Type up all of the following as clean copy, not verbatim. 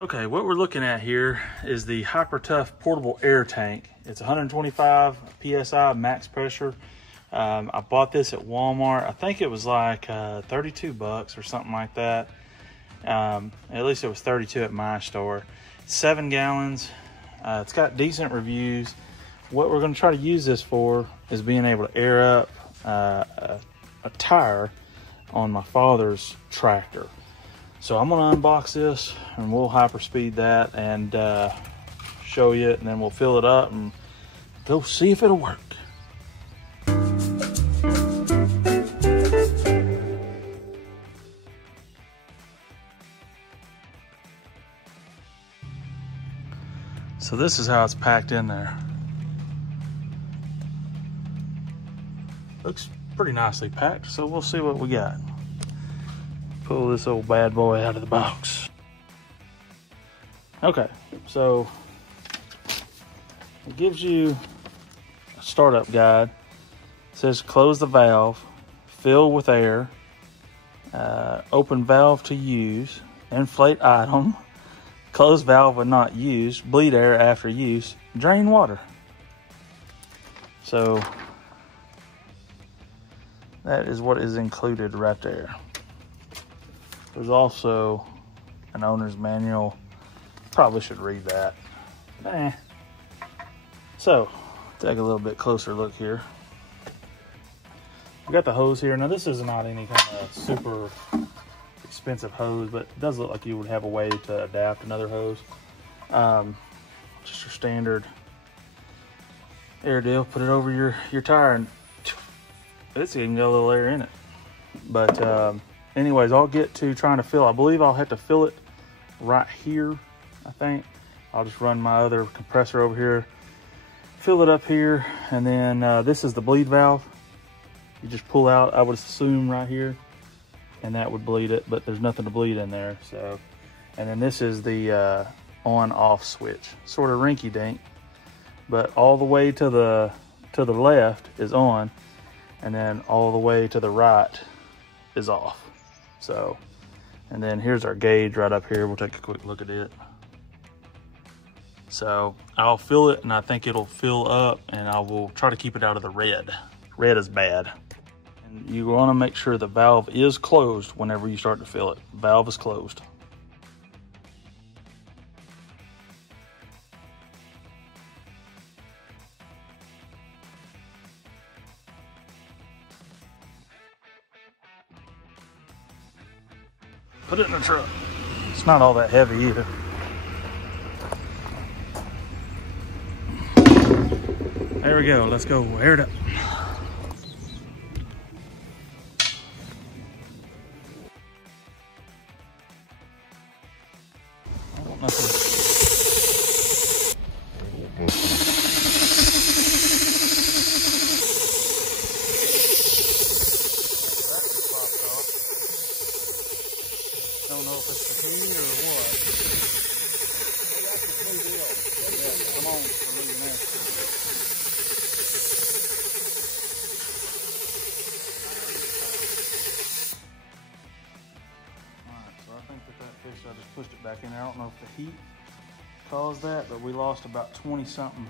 Okay, what we're looking at here is the HyperTough portable air tank. It's 125 PSI Max Pressure. I bought this at Walmart. I think it was like 32 bucks or something like that. At least it was 32 at my store. 7 gallons. It's got decent reviews. What we're going to try to use this for is being able to air up a tire on my father's tractor. So I'm gonna unbox this and we'll hyperspeed that and show you it, and then we'll fill it up and go see if it'll work. So this is how it's packed in there. Looks pretty nicely packed, so we'll see what we got. Pull this old bad boy out of the box. Okay, so it gives you a startup guide. It says close the valve, fill with air, open valve to use, inflate item, close valve when not used, bleed air after use, drain water. So that is what is included right there. There's also an owner's manual. Probably should read that. So, take a little bit closer look here. We got the hose here. Now this is not any kind of super expensive hose, but it does look like you would have a way to adapt another hose. Just your standard air deal. Put it over your tire, and it's even got a little air in it. But anyways, I'll get to trying to fill. I believe I'll have to fill it right here, I think. I'll just run my other compressor over here, fill it up here, and then this is the bleed valve. You just pull out, I would assume, right here, and that would bleed it, but there's nothing to bleed in there. So, and then this is the on-off switch. Sort of rinky-dink, but all the way to the left is on, and then all the way to the right is off. So, and then here's our gauge right up here. We'll take a quick look at it. So I'll fill it, and I think it'll fill up, and I will try to keep it out of the red. Red is bad. And you want to make sure the valve is closed whenever you start to fill it. Valve is closed. Put it in the truck. It's not all that heavy either. There we go. Let's go air it up. I want nothing. I don't know if it's the heat or what. Yeah, come on, we're leaving there. Alright, so I think that fish, I just pushed it back in there. I don't know if the heat caused that, but we lost about 20-something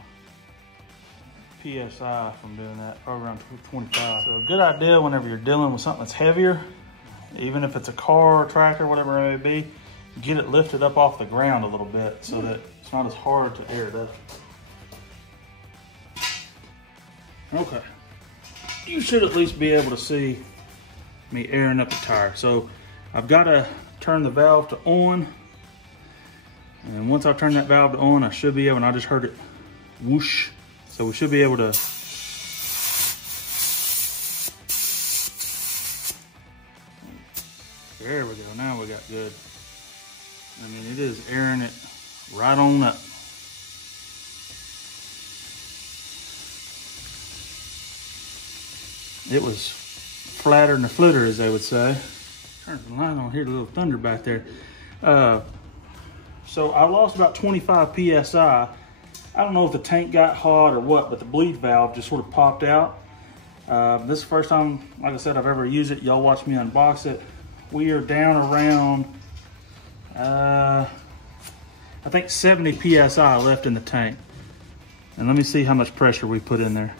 PSI from doing that, probably around 25. So a good idea whenever you're dealing with something that's heavier, even if it's a car or tractor, whatever it may be, get it lifted up off the ground a little bit so that it's not as hard to air it up. Okay, you should at least be able to see me airing up the tire. So I've got to turn the valve to on, and once I turn that valve to on, I should be able, and I just heard it whoosh, so we should be able to there we go. Now we got good. I mean, it is airing it right on up. It was flatter than a flitter, as they would say. Turn the light on here, a little thunder back there. So I lost about 25 PSI. I don't know if the tank got hot or what, but the bleed valve just sort of popped out. This is the first time, like I said, I've ever used it. Y'all watch me unbox it. We are down around I think 70 PSI left in the tank. And let me see how much pressure we put in there.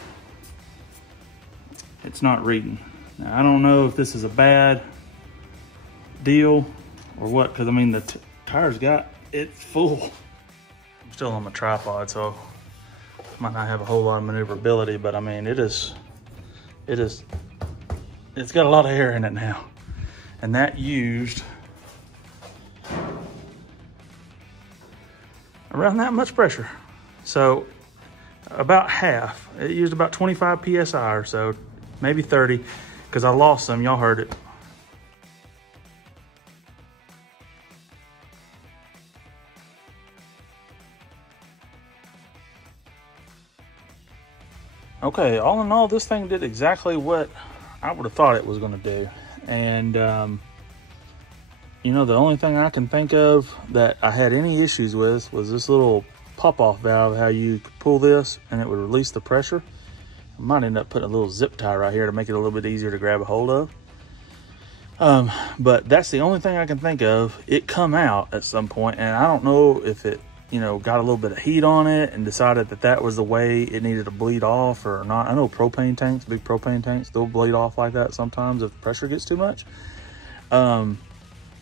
It's not reading. Now, I don't know if this is a bad deal or what, because I mean, the tire's got it full. I'm still on my tripod, so might not have a whole lot of maneuverability, but I mean, it's got a lot of air in it now. And that used around that much pressure. So about half. It used about 25 PSI or so, maybe 30, because I lost some, y'all heard it. Okay, all in all, this thing did exactly what I would have thought it was going to do. And, you know, the only thing I can think of that I had any issues with was this little pop-off valve, how you could pull this and it would release the pressure. I might end up putting a little zip tie right here to make it a little bit easier to grab a hold of. But that's the only thing I can think of. It come out at some point, and I don't know if it, you know, got a little bit of heat on it and decided that that was the way it needed to bleed off or not. I know propane tanks, big propane tanks, they'll bleed off like that sometimes if the pressure gets too much.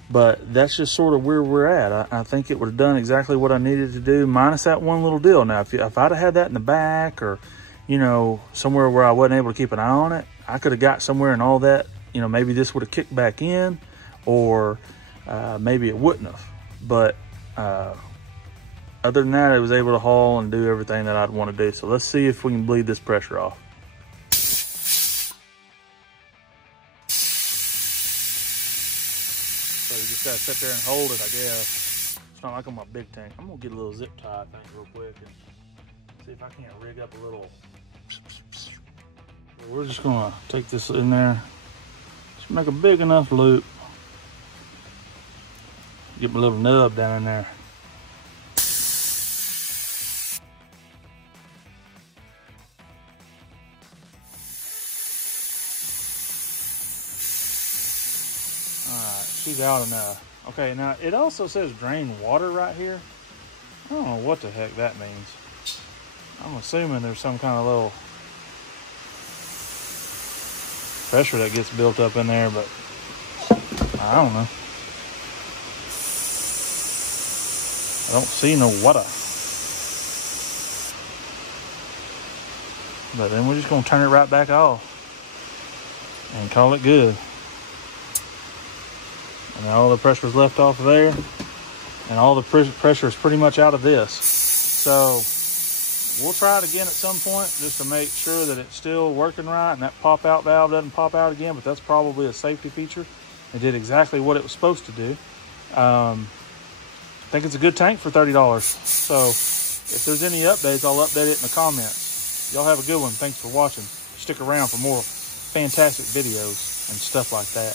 But that's just sort of where we're at. I think it would have done exactly what I needed to do, minus that one little deal. Now, if I'd have had that in the back or, you know, somewhere where I wasn't able to keep an eye on it, I could have got somewhere and all that, you know, maybe this would have kicked back in, or maybe it wouldn't have. But other than that, it was able to haul and do everything that I'd want to do. So let's see if we can bleed this pressure off. So you just gotta sit there and hold it, I guess. It's not like on my big tank. I'm gonna get a little zip tie, I think, real quick and see if I can't rig up a little. We're just gonna take this in there. Just make a big enough loop. Get my little nub down in there. She's out enough. Okay, now it also says drain water right here. I don't know what the heck that means. I'm assuming there's some kind of little pressure that gets built up in there, but I don't know. I don't see no water. But then we're just gonna turn it right back off and call it good. And all the pressure is left off of there, and all the pressure is pretty much out of this. So we'll try it again at some point just to make sure that it's still working right and that pop out valve doesn't pop out again, but that's probably a safety feature. It did exactly what it was supposed to do. I think it's a good tank for $30. So if there's any updates, I'll update it in the comments. Y'all have a good one. Thanks for watching. Stick around for more fantastic videos and stuff like that.